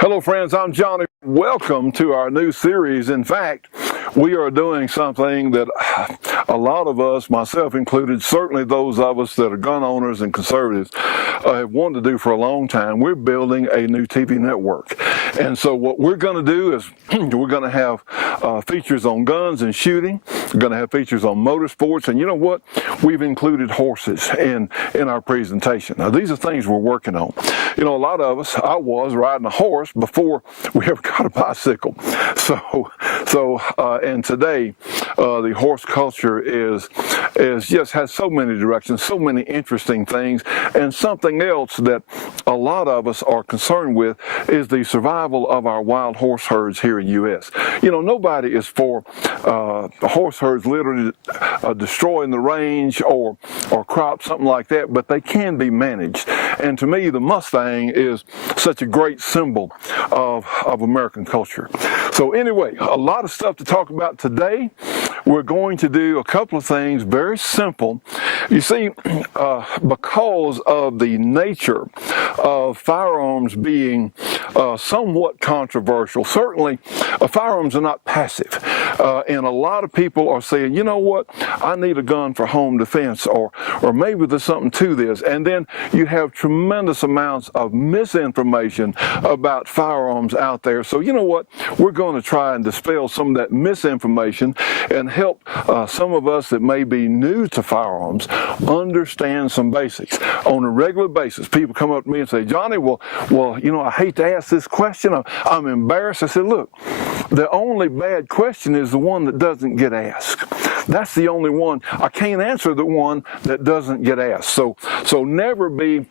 Hello friends, I'm Johnny. Welcome to our new series. In fact, we are doing something that a lot of us, myself included, certainly those of us that are gun owners and conservatives, have wanted to do for a long time. We're building a new TV network. And so what we're going to do is we're going to have features on guns and shooting. We're going to have features on motorsports. And you know what? We've included horses in our presentation. Now, these are things we're working on. You know, a lot of us, I was riding a horse before we ever got a bicycle. And today, the horse culture is just has so many directions, so many interesting things, and something else that a lot of us are concerned with is the survival of our wild horse herds here in the U.S. You know, nobody is for horse herds literally destroying the range or crops, something like that, but they can be managed. And to me, the Mustang is such a great symbol of American culture. So anyway, a lot of stuff to talk about today. We're going to do a couple of things very simple. You see, because of the nature of firearms being somewhat controversial, certainly firearms are not passive. And a lot of people are saying, you know what, I need a gun for home defense, or maybe there's something to this. And then you have tremendous amounts of misinformation about firearms out there. So you know what, we're going to try and dispel some of that misinformation and help some of us that may be new to firearms understand some basics. On a regular basis, people come up to me and say, Johnny, well, you know, I hate to ask this question. I'm embarrassed. I said, look, the only bad question is the one that doesn't get asked. That's the only one. I can't answer the one that doesn't get asked. So never be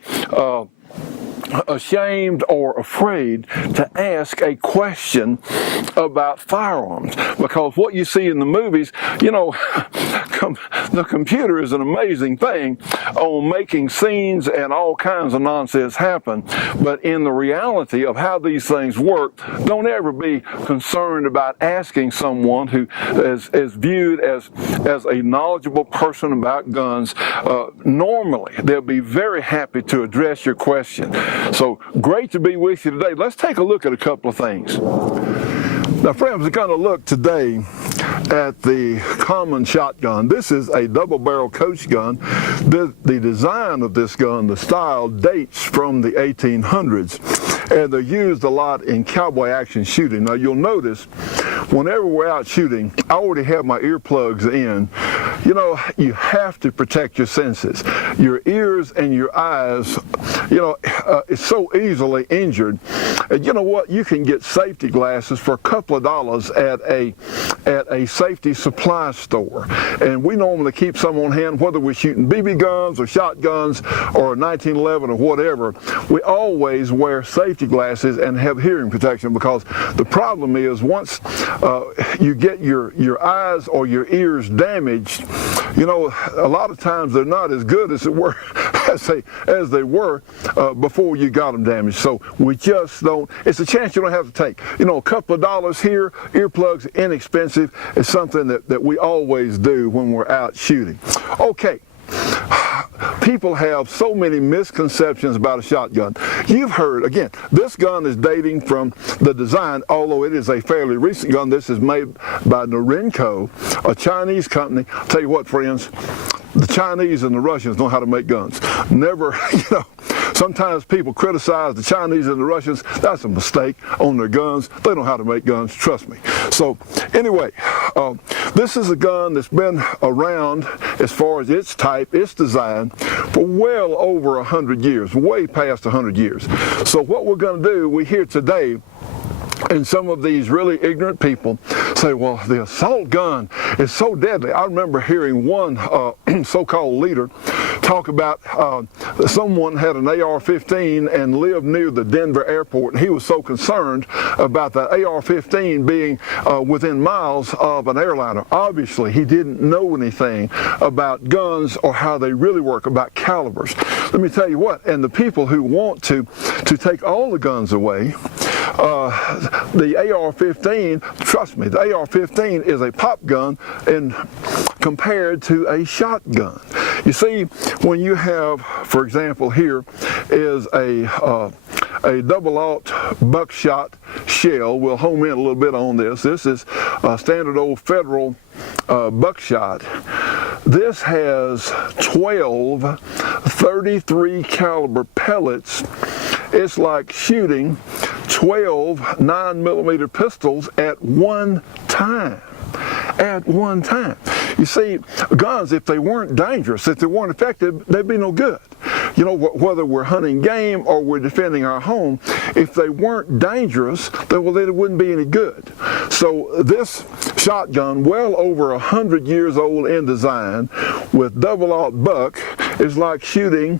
ashamed or afraid to ask a question about firearms, because what you see in the movies, you know, the computer is an amazing thing on making scenes and all kinds of nonsense happen, but in the reality of how these things work, don't ever be concerned about asking someone who is viewed as a knowledgeable person about guns. Normally, they'll be very happy to address your question. So great to be with you today. Let's take a look at a couple of things. Now, friends, we're going to look today at the common shotgun. This is a double-barrel coach gun. The design of this gun, the style, dates from the 1800s, and they're used a lot in cowboy action shooting. Now, you'll notice whenever we're out shooting, I already have my earplugs in. You know, you have to protect your senses. Your ears and your eyes, you know, it's so easily injured. And you know what? You can get safety glasses for a couple of dollars at a safety supply store. And we normally keep some on hand, whether we're shooting BB guns or shotguns or 1911 or whatever. We always wear safety glasses and have hearing protection, because the problem is once you get your eyes or your ears damaged, you know, a lot of times they're not as good as they were before you got them damaged. So we just don't. It's a chance you don't have to take. You know, a couple of dollars here, earplugs, inexpensive. It's something that we always do when we're out shooting. Okay. People have so many misconceptions about a shotgun. You've heard, again, this gun is dating from the design, although it is a fairly recent gun. This is made by Norinco, a Chinese company. I'll tell you what, friends, the Chinese and the Russians know how to make guns. Never, you know, sometimes people criticize the Chinese and the Russians. That's a mistake on their guns. They know how to make guns, trust me. So anyway, this is a gun that's been around as far as its type, its design, for well over 100 years, way past 100 years. So what we're going to do, we hear today, and some of these really ignorant people say, well, the assault gun is so deadly. I remember hearing one so-called leader talk about someone had an AR-15 and lived near the Denver airport, and he was so concerned about that AR-15 being within miles of an airliner. Obviously, he didn't know anything about guns or how they really work, about calibers. Let me tell you what, and the people who want to take all the guns away, the AR-15, trust me, the AR-15 is a pop gun and compared to a shotgun. You see, when you have, for example, here is a a double-aught buckshot shell. We'll home in a little bit on this. This is a standard old Federal buckshot. This has 12 .33 caliber pellets. It's like shooting 12 9mm pistols at one time. At one time. You see, guns, if they weren't dangerous, if they weren't effective, they'd be no good. You know, whether we're hunting game or we're defending our home, if they weren't dangerous, then it wouldn't be any good. So this shotgun, well over 100 years old in design, with double-aught buck, is like shooting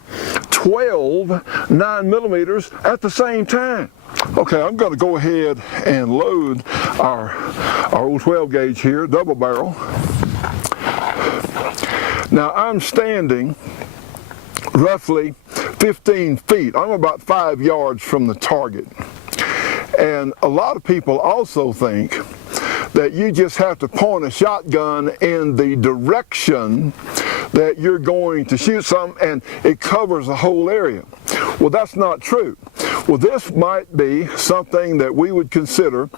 12 9mm at the same time. Okay, I'm going to go ahead and load our old 12 gauge here, double barrel. Now I'm standing roughly 15 feet. I'm about 5 yards from the target. And a lot of people also think that you just have to point a shotgun in the direction that you're going to shoot something and it covers the whole area. Well, that's not true. Well, this might be something that we would consider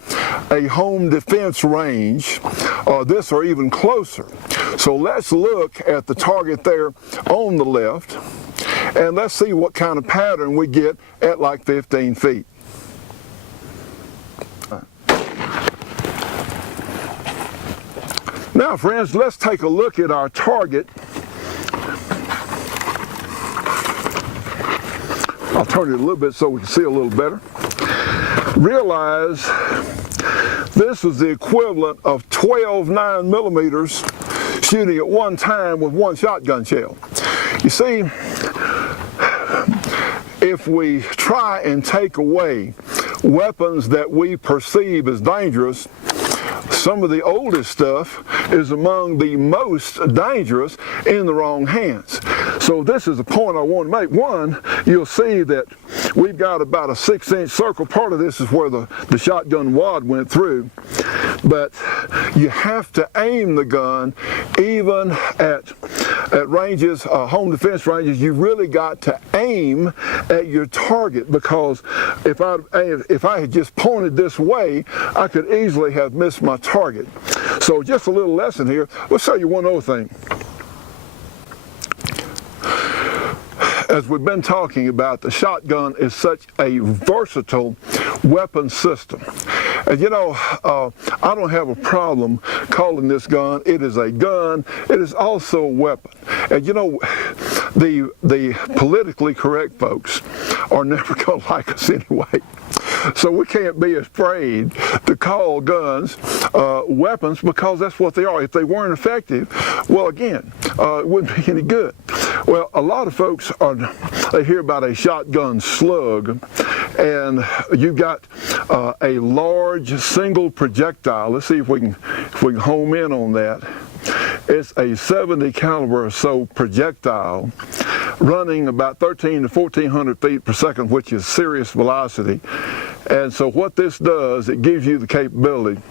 a home defense range, or this or even closer. So let's look at the target there on the left, and let's see what kind of pattern we get at like 15 feet. Now, friends, let's take a look at our target. I'll turn it a little bit so we can see a little better. Realize this is the equivalent of 12 9mm shooting at one time with one shotgun shell. You see, if we try and take away weapons that we perceive as dangerous, some of the oldest stuff is among the most dangerous in the wrong hands. So this is the point I want to make. One, you'll see that we've got about a 6-inch circle. Part of this is where the shotgun wad went through. But you have to aim the gun even at ranges, home defense ranges. You really got to aim at your target, because if I had just pointed this way, I could easily have missed my target. So just a little lesson here. Let's show you one other thing. As we've been talking about, the shotgun is such a versatile weapon system. And you know, I don't have a problem calling this gun. It is a gun. It is also a weapon. And you know, the politically correct folks are never going to like us anyway. So we can't be afraid to call guns weapons, because that's what they are. If they weren't effective, well, again, it wouldn't be any good. Well, a lot of folks they hear about a shotgun slug, and you've got a large single projectile. Let's see if we can home in on that. It's a 70 caliber or so projectile running about 13 to 1400 feet per second, which is serious velocity. And so what this does, it gives you the capability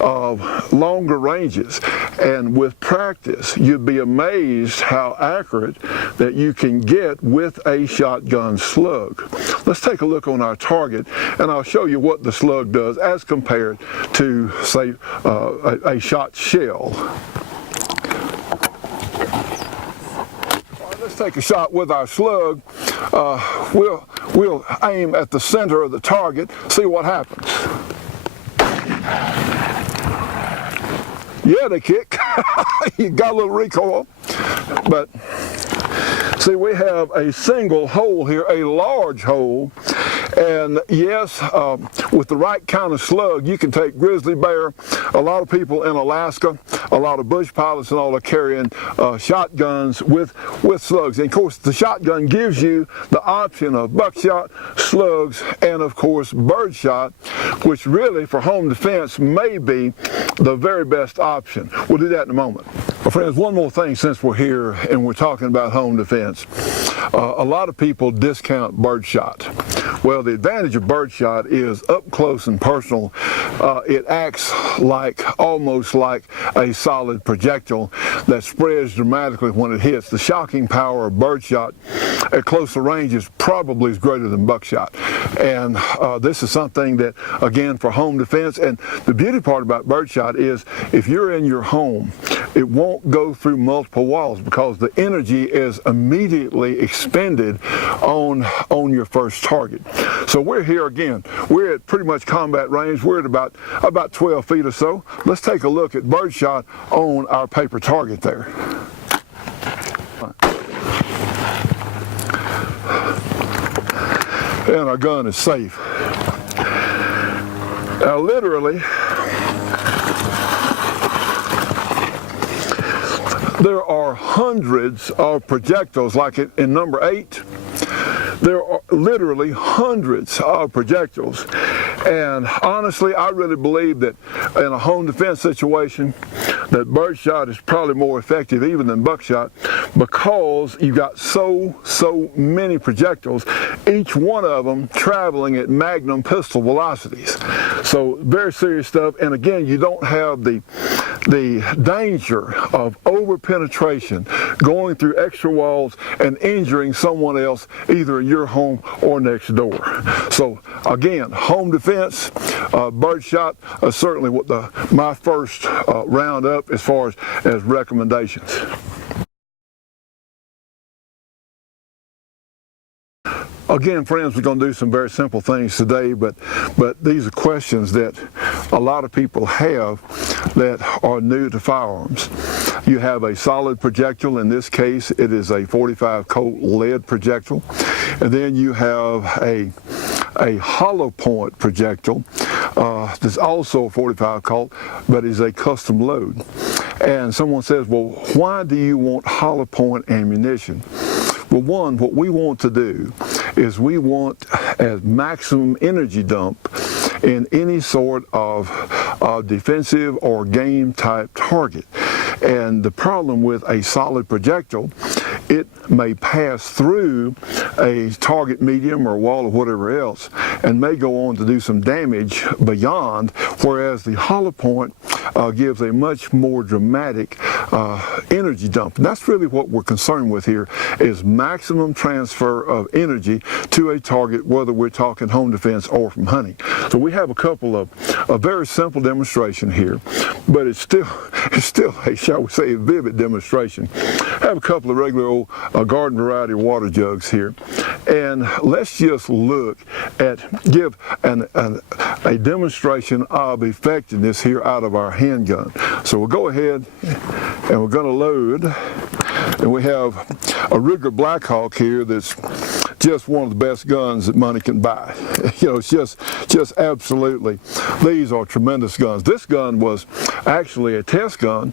of longer ranges. And with practice, you'd be amazed how accurate that you can get with a shotgun slug. Let's take a look on our target, and I'll show you what the slug does as compared to, say, a shot shell. Let's take a shot with our slug. We'll aim at the center of the target, see what happens. Yeah, they kick. You got a little recoil. But see, we have a single hole here, a large hole. And yes, with the right kind of slug, you can take grizzly bear. A lot of people in Alaska, a lot of bush pilots and all are carrying shotguns with slugs. And of course, the shotgun gives you the option of buckshot, slugs, and of course, birdshot, which really for home defense may be the very best option. We'll do that in a moment. Well, friends, one more thing since we're here and we're talking about home defense. A lot of people discount birdshot. Well, the advantage of birdshot is up close and personal. It acts almost like a solid projectile that spreads dramatically when it hits. The shocking power of birdshot at closer range is probably greater than buckshot. And this is something that, again, for home defense, and the beauty part about birdshot is if you're in your home, it won't go through multiple walls because the energy is immediately expended on your first target. So we're here again. We're at pretty much combat range. We're at about 12 feet or so. Let's take a look at birdshot on our paper target there. And our gun is safe. Now literally, there are hundreds of projectiles, like in number 8, there are literally hundreds of projectiles. And honestly, I really believe that in a home defense situation, that birdshot is probably more effective even than buckshot because you've got so many projectiles, each one of them traveling at magnum pistol velocities. So very serious stuff. And again, you don't have the danger of over penetration, going through extra walls and injuring someone else either in your home or next door. So again, home defense, birdshot is certainly what my first roundup as far as recommendations. Again, friends, we're going to do some very simple things today, but these are questions that a lot of people have that are new to firearms. You have a solid projectile. In this case, it is a .45 Colt lead projectile. And then you have a hollow point projectile that's also a .45 Colt, but is a custom load. And someone says, well, why do you want hollow point ammunition? Well, one, what we want to do is we want a maximum energy dump in any sort of defensive or game type target. And the problem with a solid projectile, it may pass through a target medium or wall or whatever else and may go on to do some damage beyond, whereas the hollow point gives a much more dramatic energy dump. And that's really what we're concerned with here, is maximum transfer of energy to a target, whether we're talking home defense or from hunting. So we have a couple of a very simple demonstration here, but it's still a, shall we say, a vivid demonstration. I have a couple of regular old garden variety water jugs here, and let's just look at, give a demonstration of effectiveness here out of our handgun. So we'll go ahead and we're going to load, and we have a Ruger Blackhawk here that's just one of the best guns that money can buy. You know, it's just absolutely, these are tremendous guns. This gun was actually a test gun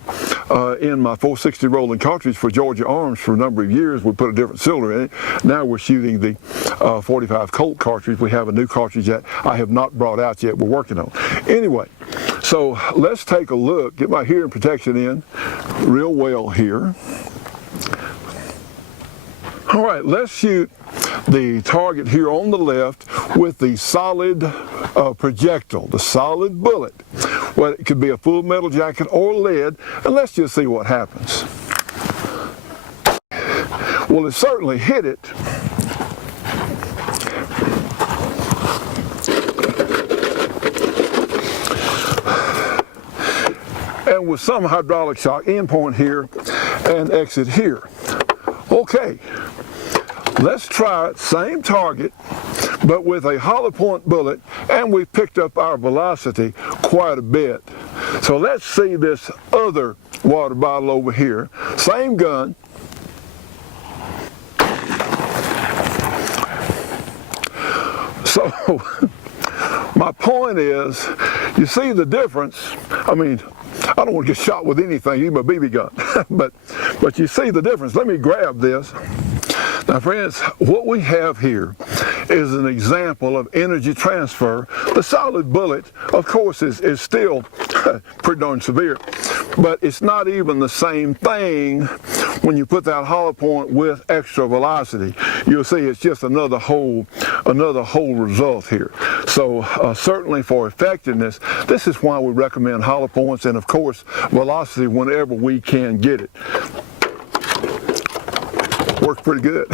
in my .460 Rowland cartridge for Georgia Arms for a number of years. We put a different cylinder in it. Now we're shooting the .45 Colt cartridge. We have a new cartridge that I have not brought out yet, we're working on. Anyway, so let's take a look, get my hearing protection in real well here. All right, let's shoot the target here on the left with the solid projectile, the solid bullet. Well, it could be a full metal jacket or lead, and let's just see what happens. Well, it certainly hit it. And with some hydraulic shock, end point here and exit here. Okay, let's try it, same target, but with a hollow point bullet, and we've picked up our velocity quite a bit. So let's see this other water bottle over here. Same gun. So my point is, you see the difference. I mean, I don't want to get shot with anything, even a BB gun, but you see the difference. Let me grab this. Now, friends, what we have here is an example of energy transfer. The solid bullet, of course, is still pretty darn severe, but it's not even the same thing when you put that hollow point with extra velocity, you'll see it's just another whole result here. So certainly for effectiveness, this is why we recommend hollow points, and of course velocity whenever we can get it. Works pretty good.